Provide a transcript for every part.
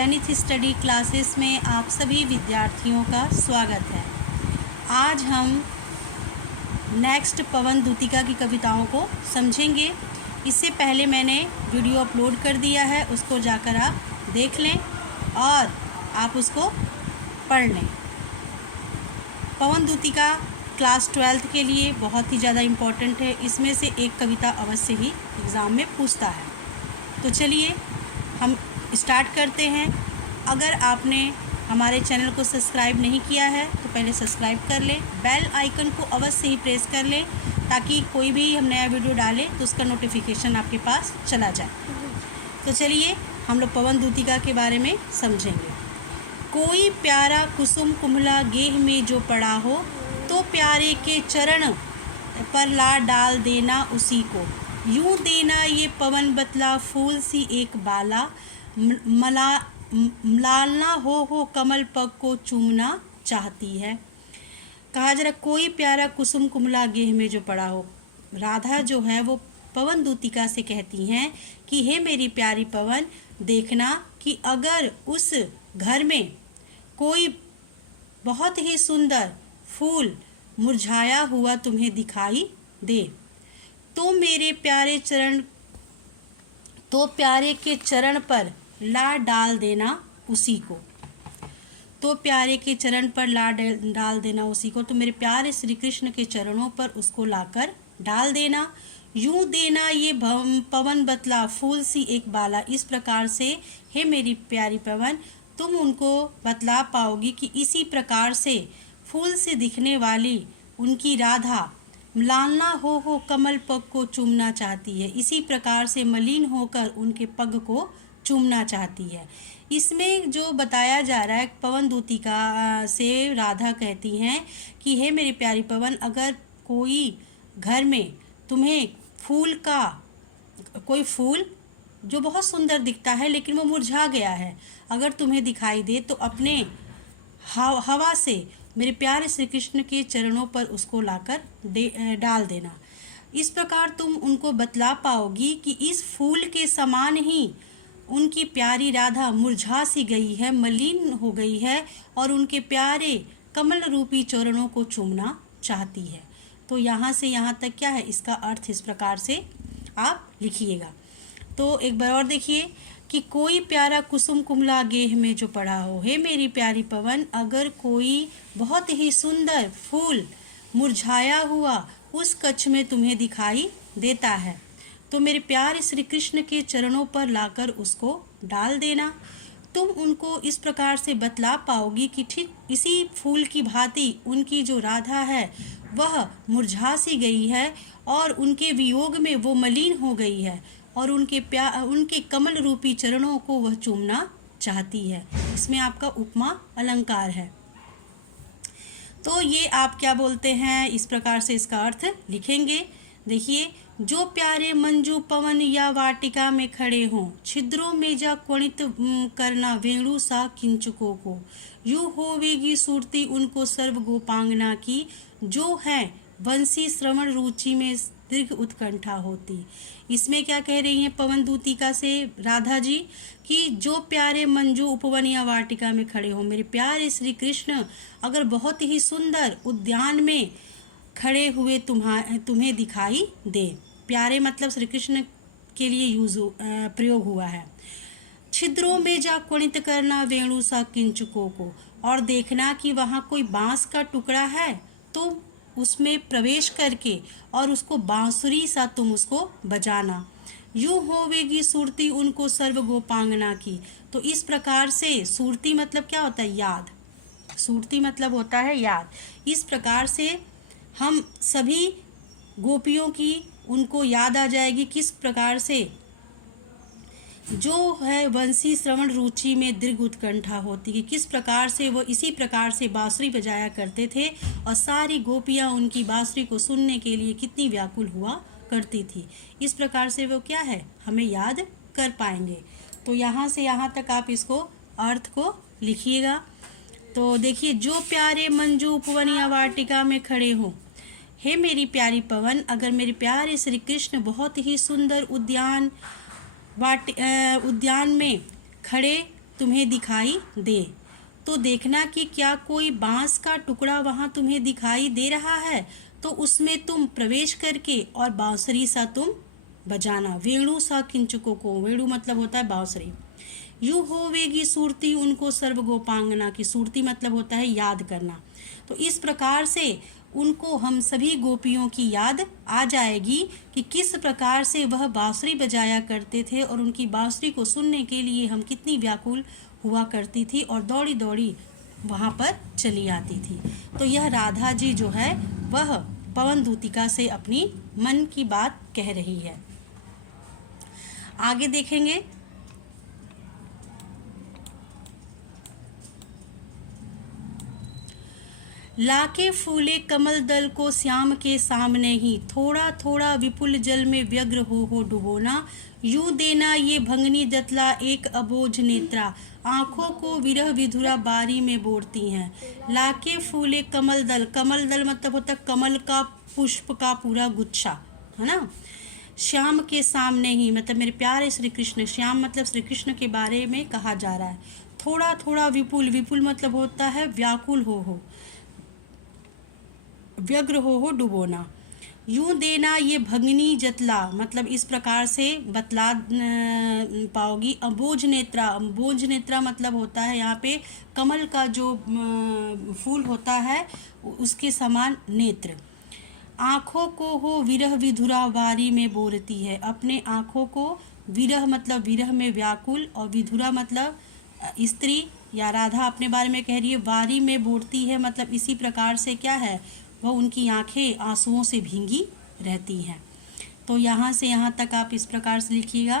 Zenith study classes में आप सभी विद्यार्थियों का स्वागत है। आज हम नेक्स्ट पवन दूतिका की कविताओं को समझेंगे। इससे पहले मैंने वीडियो अपलोड कर दिया है, उसको जाकर आप देख लें और आप उसको पढ़ लें। पवन दूतिका क्लास 12th के लिए बहुत ही ज़्यादा इम्पोर्टेंट है। इसमें से एक कविता अवश्य ही एग्ज़ाम में पूछता है। तो चलिए हम स्टार्ट करते हैं। अगर आपने हमारे चैनल को सब्सक्राइब नहीं किया है तो पहले सब्सक्राइब कर लें, बेल आइकन को अवश्य ही प्रेस कर लें ताकि कोई भी हम नया वीडियो डालें तो उसका नोटिफिकेशन आपके पास चला जाए। तो चलिए हम लोग पवन दूतिका के बारे में समझेंगे। कोई प्यारा कुसुम कुमला गेह में जो पड़ा हो, तो प्यारे के चरण पर ला डाल देना उसी को। यूं देना ये पवन बतला फूल सी एक बाला, मलालना हो कमल पग को चूमना चाहती है। कहा जरा कोई प्यारा कुसुम कुमला गेह में जो पड़ा हो। राधा जो है वो पवन दूतिका से कहती हैं कि हे मेरी प्यारी पवन, देखना कि अगर उस घर में कोई बहुत ही सुंदर फूल मुरझाया हुआ तुम्हें दिखाई दे तो प्यारे के चरण पर ला डाल देना उसी को। तो प्यारे के चरण पर ला डाल देना उसी को, तो मेरे प्यारे श्री कृष्ण के चरणों पर उसको लाकर डाल देना। यूं देना ये पवन बतला फूल सी एक बाला। इस प्रकार से हे मेरी प्यारी पवन, तुम उनको बतला पाओगी कि इसी प्रकार से फूल से दिखने वाली उनकी राधा म्लालना हो कमल पग को चूमना चाहती है। इसी प्रकार से मलिन होकर उनके पग को चूमना चाहती है। इसमें जो बताया जा रहा है, पवन दूतिका से राधा कहती हैं कि हे मेरी प्यारी पवन, अगर कोई घर में तुम्हें कोई फूल जो बहुत सुंदर दिखता है लेकिन वो मुरझा गया है, अगर तुम्हें दिखाई दे तो अपने हवा से मेरे प्यारे श्री कृष्ण के चरणों पर उसको लाकर डाल देना। इस प्रकार तुम उनको बतला पाओगी कि इस फूल के समान ही उनकी प्यारी राधा मुरझा सी गई है, मलिन हो गई है और उनके प्यारे कमल रूपी चरणों को चूमना चाहती है। तो यहाँ से यहाँ तक क्या है, इसका अर्थ इस प्रकार से आप लिखिएगा। तो एक बार और देखिए कि कोई प्यारा कुसुम कुमला गेह में जो पड़ा हो। हे मेरी प्यारी पवन, अगर कोई बहुत ही सुंदर फूल मुरझाया हुआ उस कच्छ में तुम्हें दिखाई देता है तो मेरे प्यारे श्री कृष्ण के चरणों पर लाकर उसको डाल देना। तुम उनको इस प्रकार से बतला पाओगी कि ठीक इसी फूल की भांति उनकी जो राधा है वह मुरझा सी गई है और उनके वियोग में वो मलिन हो गई है और उनके कमल रूपी चरणों को वह चूमना चाहती है। इसमें आपका उपमा अलंकार है। तो ये आप क्या बोलते हैं, इस प्रकार से इसका अर्थ लिखेंगे। देखिए, जो प्यारे मंजू पवन या वाटिका में खड़े हों, छिद्रों में जा क्वणित करना वेणु सा किंचकों को। यूं होवेगी सूरती उनको सर्व गोपांगना की, जो है वंशी श्रवण रुचि में दीर्घ उत्कंठा होती। इसमें क्या कह रही हैं पवन दूतिका से राधा जी कि जो प्यारे मंजू उपवन या वाटिका में खड़े हो, मेरे प्यारे श्री कृष्ण अगर बहुत ही सुंदर उद्यान में खड़े हुए तुम्हें दिखाई दे। प्यारे मतलब श्री कृष्ण के लिए प्रयोग हुआ है। छिद्रों में जा क्वणित करना वेणु सा किंचकों को, और देखना कि वहाँ कोई बांस का टुकड़ा है तो उसमें प्रवेश करके और उसको बांसुरी सा तुम उसको बजाना। यूं होवेगी सूरती उनको सर्व गोपांगना की। तो इस प्रकार से सूरती मतलब क्या होता है, याद। सूरती मतलब होता है याद। इस प्रकार से हम सभी गोपियों की उनको याद आ जाएगी किस प्रकार से जो है वंशी श्रवण रुचि में दीर्घ उत्कंठा होती है, किस प्रकार से वो इसी प्रकार से बांसुरी बजाया करते थे और सारी गोपियां उनकी बांसुरी को सुनने के लिए कितनी व्याकुल हुआ करती थी। इस प्रकार से वो क्या है, हमें याद कर पाएंगे। तो यहाँ से यहाँ तक आप इसको अर्थ को लिखिएगा। तो देखिए, जो प्यारे मंजू उपवन या वाटिका में खड़े हों, हे मेरी प्यारी पवन, अगर मेरे प्यारे श्री कृष्ण बहुत ही सुंदर उद्यान में खड़े तुम्हें दिखाई दे तो देखना कि क्या कोई बांस का टुकड़ा वहाँ तुम्हें दिखाई दे रहा है, तो उसमें तुम प्रवेश करके और बांसुरी सा तुम बजाना। वेणु सा किंचुको को, वेणु मतलब होता है बांसुरी। यूं होवेगी सूरती उनको सर्व गोपांगना की, सूरती मतलब होता है याद करना। तो इस प्रकार से उनको हम सभी गोपियों की याद आ जाएगी कि किस प्रकार से वह बांसुरी बजाया करते थे और उनकी बांसुरी को सुनने के लिए हम कितनी व्याकुल हुआ करती थी और दौड़ी दौड़ी वहाँ पर चली आती थी। तो यह राधा जी जो है वह पवन दूतिका से अपनी मन की बात कह रही है। आगे देखेंगे। लाके फूले कमल दल को श्याम के सामने ही, थोड़ा थोड़ा विपुल जल में व्यग्र हो डुबोना। यूं देना ये भंगनी जतला एक अबोझ नेत्रा, आंखों को विरह विधुरा बारी में बोरती हैं। लाके फूले कमल दल, कमल दल मतलब होता है कमल का पुष्प का पूरा गुच्छा, है ना। श्याम के सामने ही मतलब मेरे प्यारे श्री कृष्ण, श्याम मतलब श्री कृष्ण के बारे में कहा जा रहा है। थोड़ा थोड़ा विपुल, विपुल मतलब होता है व्याकुल हो, व्यग्र हो डुबोना। यूं देना ये भंगनी जतला मतलब इस प्रकार से बतला पाओगी। अम्बोज नेत्रा, अम्बोज नेत्रा मतलब होता है यहाँ पे कमल का जो फूल होता है उसके समान नेत्र। आँखों को हो विरह विधुरा वारी में बोरती है, अपने आँखों को, विरह मतलब विरह में व्याकुल और विधुरा मतलब स्त्री या राधा अपने बारे में कह रही है। वारी में बोरती है मतलब इसी प्रकार से क्या है, वह उनकी आंखें आंसुओं से भींगी रहती हैं। तो यहाँ से यहाँ तक आप इस प्रकार से लिखिएगा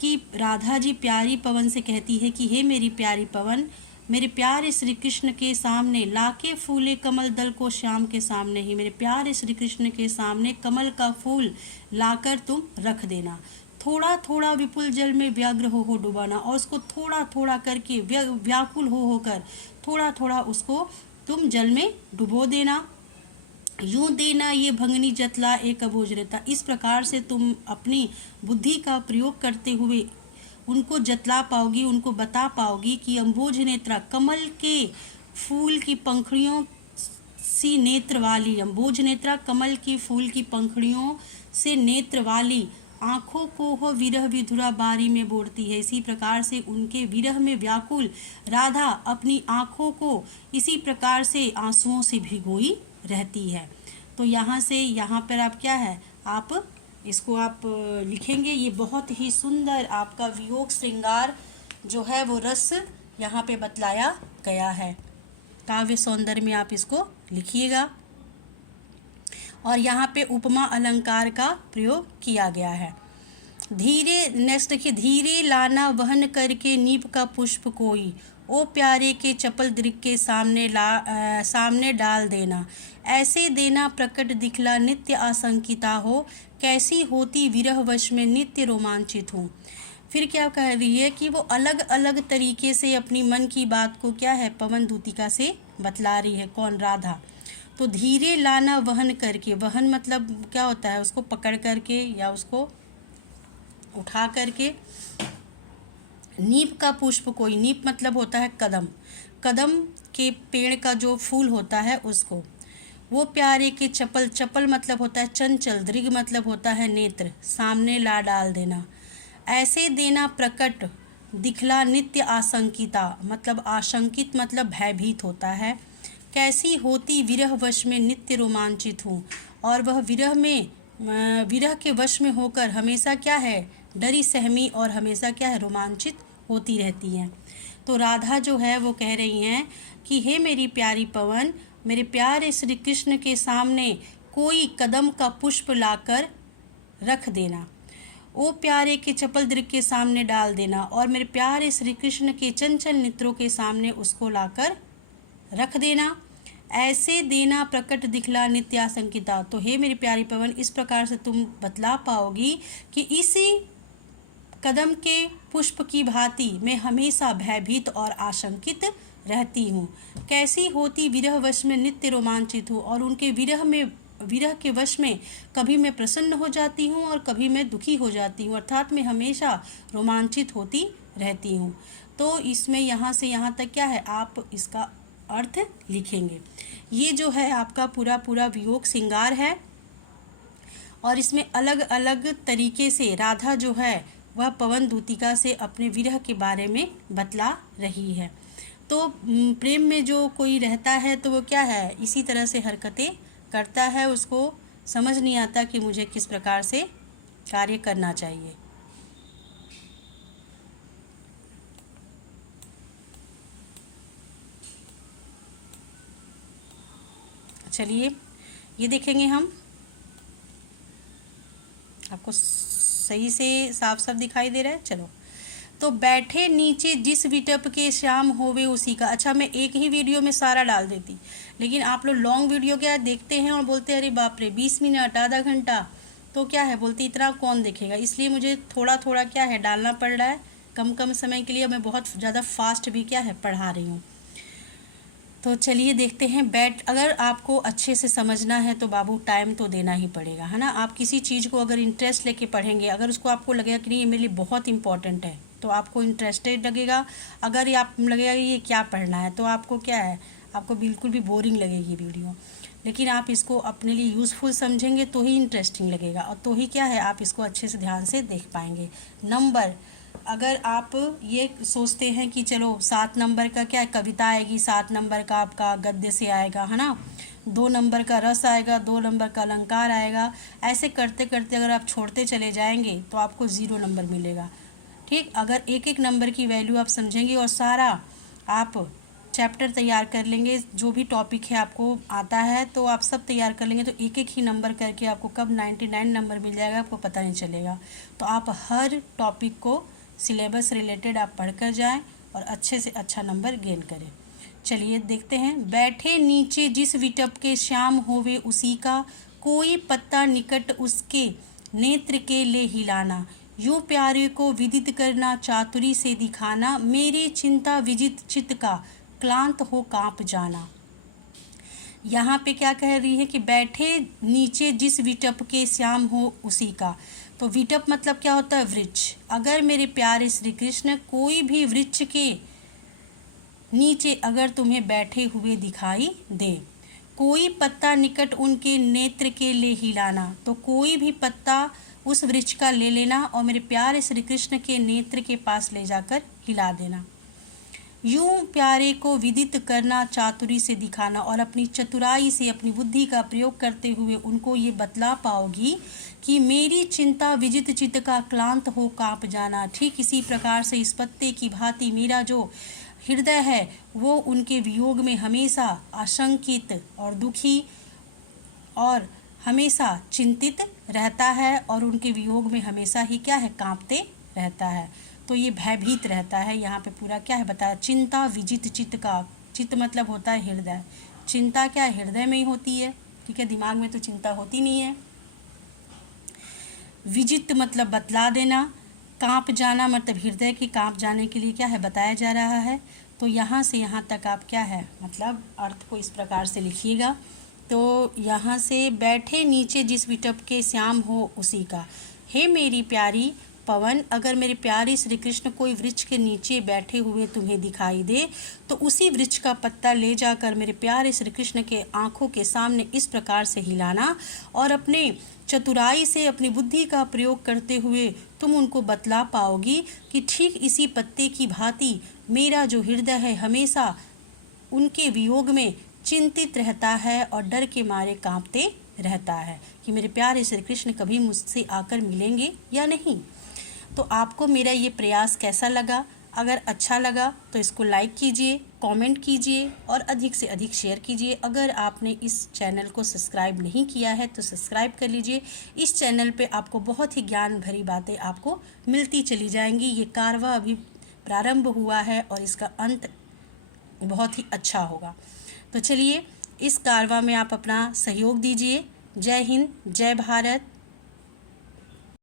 कि राधा जी प्यारी पवन से कहती है कि हे मेरी प्यारी पवन, मेरे प्यारे श्री कृष्ण के सामने लाके फूले कमल दल को श्याम के सामने ही, मेरे प्यारे श्री कृष्ण के सामने कमल का फूल लाकर तुम रख देना। थोड़ा थोड़ा विपुल जल में व्यग्र हो डुबाना, और उसको थोड़ा थोड़ा करके व्याकुल होकर थोड़ा थोड़ा उसको तुम जल में डुबो देना। यूं देना ये भंगनी जतला एक अबोझ रहता, इस प्रकार से तुम अपनी बुद्धि का प्रयोग करते हुए उनको जतला पाओगी, उनको बता पाओगी कि अम्बोज नेत्रा कमल के फूल की पंखड़ियों सी नेत्र वाली, अम्बोज नेत्रा कमल की फूल की पंखड़ियों से नेत्र वाली आँखों को हो विरह विधुरा बारी में बोरती है। इसी प्रकार से उनके विरह में व्याकुल राधा अपनी आँखों को इसी प्रकार से आंसुओं से भिगोई रहती है। तो यहाँ से यहाँ पर आप क्या है, आप इसको आप लिखेंगे। ये बहुत ही सुंदर आपका वियोग श्रृंगार जो है वो रस यहाँ पे बतलाया गया है। काव्य सौंदर्य में आप इसको लिखिएगा। और यहाँ पे उपमा अलंकार का प्रयोग किया गया है। धीरे नेक्स्ट देखिए, धीरे लाना वहन करके नीप का पुष्प कोई, ओ प्यारे के चपल दृक के सामने डाल देना। ऐसे देना प्रकट दिखला नित्य आशंकिता हो, कैसी होती विरह वश में नित्य रोमांचित हूँ। फिर क्या कह रही है कि वो अलग अलग तरीके से अपनी मन की बात को क्या है पवन दूतिका से बतला रही है। कौन? राधा। तो धीरे लाना वहन करके, वहन मतलब क्या होता है, उसको पकड़ करके या उसको उठा करके। नीप का पुष्प कोई, नीप मतलब होता है कदम, कदम के पेड़ का जो फूल होता है उसको। वो प्यारे के चपल, चपल मतलब होता है चंचल, दृग मतलब होता है नेत्र, सामने ला डाल देना। ऐसे देना प्रकट दिखला नित्य आशंकिता मतलब आशंकित मतलब भयभीत होता है। कैसी होती विरह वश में नित्य रोमांचित हूँ, और वह विरह के वश में होकर हमेशा क्या है, डरी सहमी और हमेशा क्या है, रोमांचित होती रहती हैं। तो राधा जो है वो कह रही हैं कि हे मेरी प्यारी पवन, मेरे प्यारे श्री कृष्ण के सामने कोई कदम का पुष्प लाकर रख देना, ओ प्यारे के चपल दृग के सामने डाल देना, और मेरे प्यारे श्री कृष्ण के चंचल नेत्रों के सामने उसको लाकर रख देना। ऐसे देना प्रकट दिखला नित्याशंकिता। तो हे मेरी प्यारी पवन, इस प्रकार से तुम बतला पाओगी कि इसी कदम के पुष्प की भांति मैं हमेशा भयभीत और आशंकित रहती हूँ। कैसी होती विरह वश में नित्य रोमांचित हूँ, और उनके विरह के वश में कभी मैं प्रसन्न हो जाती हूँ और कभी मैं दुखी हो जाती हूँ, अर्थात मैं हमेशा रोमांचित होती रहती हूँ। तो इसमें यहाँ से यहाँ तक क्या है, आप इसका अर्थ लिखेंगे। ये जो है आपका पूरा पूरा वियोग श्रृंगार है, और इसमें अलग अलग तरीके से राधा जो है वह पवन दूतिका से अपने विरह के बारे में बतला रही है। तो प्रेम में जो कोई रहता है तो वो क्या है, इसी तरह से हरकतें करता है, उसको समझ नहीं आता कि मुझे किस प्रकार से कार्य करना चाहिए। चलिए ये देखेंगे हम, आपको सही से साफ साफ दिखाई दे रहा है। चलो, तो बैठे नीचे जिस विटप के श्याम होवे उसी का। अच्छा, मैं एक ही वीडियो में सारा डाल देती, लेकिन आप लोग लॉन्ग वीडियो क्या देखते हैं और बोलते हैं अरे बाप रे 20 मिनट आधा घंटा, तो क्या है बोलते इतना कौन देखेगा, इसलिए मुझे थोड़ा थोड़ा क्या है डालना पड़ रहा है कम कम समय के लिए। मैं बहुत ज़्यादा फास्ट भी क्या है पढ़ा रही हूँ। तो चलिए देखते हैं। अगर आपको अच्छे से समझना है तो बाबू टाइम तो देना ही पड़ेगा, है ना। आप किसी चीज़ को अगर इंटरेस्ट लेके पढ़ेंगे, अगर उसको आपको लगेगा कि नहीं ये मेरे लिए बहुत इंपॉर्टेंट है, तो आपको इंटरेस्टेड लगेगा। अगर ये आप लगेगा कि ये क्या पढ़ना है, तो आपको क्या है, आपको बिल्कुल भी बोरिंग लगेगी वीडियो। लेकिन आप इसको अपने लिए यूज़फुल समझेंगे तो ही इंटरेस्टिंग लगेगा, और तो ही क्या है आप इसको अच्छे से ध्यान से देख पाएंगे। नंबर, अगर आप ये सोचते हैं कि चलो 7 नंबर का क्या कविता आएगी, 7 नंबर का आपका गद्य से आएगा, है ना, 2 नंबर का रस आएगा, 2 नंबर का अलंकार आएगा, ऐसे करते करते अगर आप छोड़ते चले जाएंगे तो आपको 0 नंबर मिलेगा। ठीक, अगर एक एक नंबर की वैल्यू आप समझेंगे और सारा आप चैप्टर तैयार कर लेंगे, जो भी टॉपिक है आपको आता है तो आप सब तैयार कर लेंगे, तो एक एक ही नंबर करके आपको कब 99 नंबर मिल जाएगा आपको पता नहीं चलेगा। तो आप हर टॉपिक को सिलेबस रिलेटेड आप पढ़कर जाएं और अच्छे से अच्छा नंबर गेन करें। चलिए देखते हैं। बैठे नीचे जिस विटप के श्याम होवे उसी का, कोई पत्ता निकट उसके नेत्र के ले हिलाना, यूं प्यारे को विदित करना चातुरी से दिखाना, मेरी चिंता विजित चित्त का क्लांत हो कांप जाना। यहाँ पे क्या कह रही है कि बैठे नीचे जिस विटप के श्याम हो उसी का। तो विटप मतलब क्या होता है, वृक्ष। अगर मेरे प्यारे श्री कृष्ण कोई भी वृक्ष के नीचे अगर तुम्हें बैठे हुए दिखाई दे, कोई पत्ता निकट उनके नेत्र के ले हिलाना, तो कोई भी पत्ता उस वृक्ष का ले लेना और मेरे प्यारे श्री कृष्ण के नेत्र के पास ले जाकर हिला देना। यूं प्यारे को विदित करना चातुरी से दिखाना, और अपनी चतुराई से अपनी बुद्धि का प्रयोग करते हुए उनको ये बतला पाओगी कि मेरी चिंता विजित चित्त का क्लांत हो कांप जाना। ठीक इसी प्रकार से इस पत्ते की भांति मेरा जो हृदय है वो उनके वियोग में हमेशा आशंकित और दुखी और हमेशा चिंतित रहता है, और उनके वियोग में हमेशा ही क्या है, कांपते रहता है। तो ये भयभीत रहता है। यहाँ पे पूरा क्या है बताया, चिंता विजित चित्त का। चित्त मतलब होता है हृदय, चिंता क्या है हृदय में ही होती है, ठीक है, दिमाग में तो चिंता होती नहीं है। विजित मतलब बतला देना, कांप जाना मतलब हृदय के कांप जाने के लिए क्या है बताया जा रहा है। तो यहाँ से यहाँ तक आप क्या है मतलब अर्थ को इस प्रकार से लिखिएगा। तो यहाँ से बैठे नीचे जिस विटप के श्याम हो उसी का, हे मेरी प्यारी पवन, अगर मेरे प्यारे श्री कृष्ण कोई वृक्ष के नीचे बैठे हुए तुम्हें दिखाई दे तो उसी वृक्ष का पत्ता ले जाकर मेरे प्यारे श्री कृष्ण के आँखों के सामने इस प्रकार से हिलाना, और अपने चतुराई से अपनी बुद्धि का प्रयोग करते हुए तुम उनको बतला पाओगी कि ठीक इसी पत्ते की भांति मेरा जो हृदय है हमेशा उनके वियोग में चिंतित रहता है और डर के मारे कांपते रहता है कि मेरे प्यारे श्री कृष्ण कभी मुझसे आकर मिलेंगे या नहीं। तो आपको मेरा ये प्रयास कैसा लगा? अगर अच्छा लगा तो इसको लाइक कीजिए, कमेंट कीजिए और अधिक से अधिक शेयर कीजिए। अगर आपने इस चैनल को सब्सक्राइब नहीं किया है तो सब्सक्राइब कर लीजिए। इस चैनल पे आपको बहुत ही ज्ञान भरी बातें आपको मिलती चली जाएंगी। ये कारवां अभी प्रारंभ हुआ है और इसका अंत बहुत ही अच्छा होगा। तो चलिए इस कारवां में आप अपना सहयोग दीजिए। जय हिंद, जय भारत।